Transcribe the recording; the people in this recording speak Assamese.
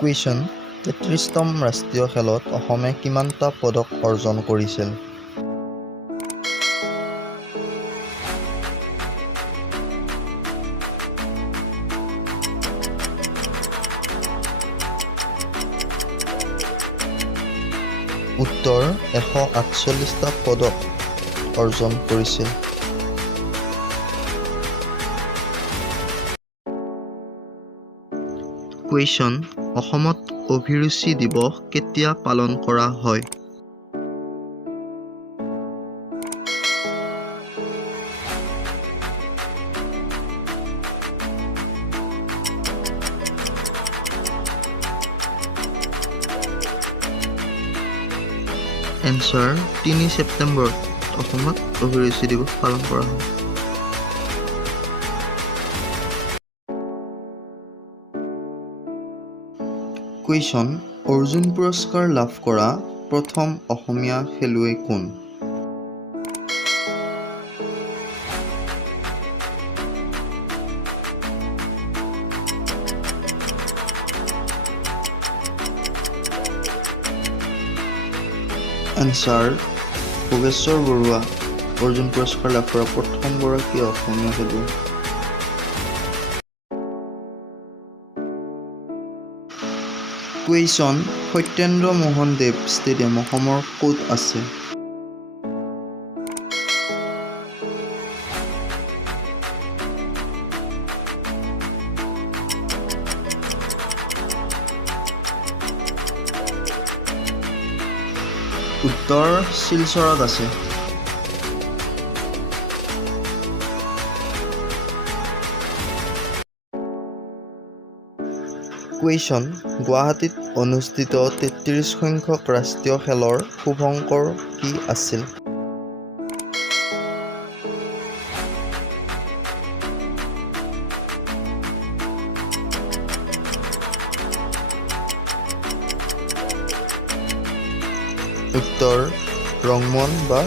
কুৱেশ্যন ৩৩তম ৰাষ্ট্ৰীয় খেলত অসমে কিমানটা পদক অৰ্জন কৰিছিল? উত্তৰ ১৪৮টা পদক অৰ্জন কৰিছিল। কুৱেশ্যন অসমত অভিৰুচি দিৱস কেতিয়া পালন কৰা হয়? এনচাৰ ৩ ছেপ্টেম্বৰত অসমত অভিৰুচি দিৱস পালন কৰা হয়। কুৱেশ্যন অৰ্জুন পুৰস্কাৰ লাভ কৰা প্ৰথম অসমীয়া খেলুৱৈ কোন? এনচাৰ ভোগেশ্বৰ বৰুৱা অৰ্জুন পুৰস্কাৰ লাভ কৰা প্ৰথমগৰাকী অসমীয়া খেলুৱৈ। কুৱেশ্যন সত্যেন্দ্ৰ মোহন দেৱ ষ্টেডিয়াম অসমৰ ক'ত আছে? উত্তৰ শিলচৰত আছে। কুৱেশ্যন গুৱাহাটীত অনুষ্ঠিত ৩৩ সংখ্যক ৰাষ্ট্ৰীয় খেলৰ শুভঙ্কৰ কি আছিল? উত্তৰ ৰংমন বা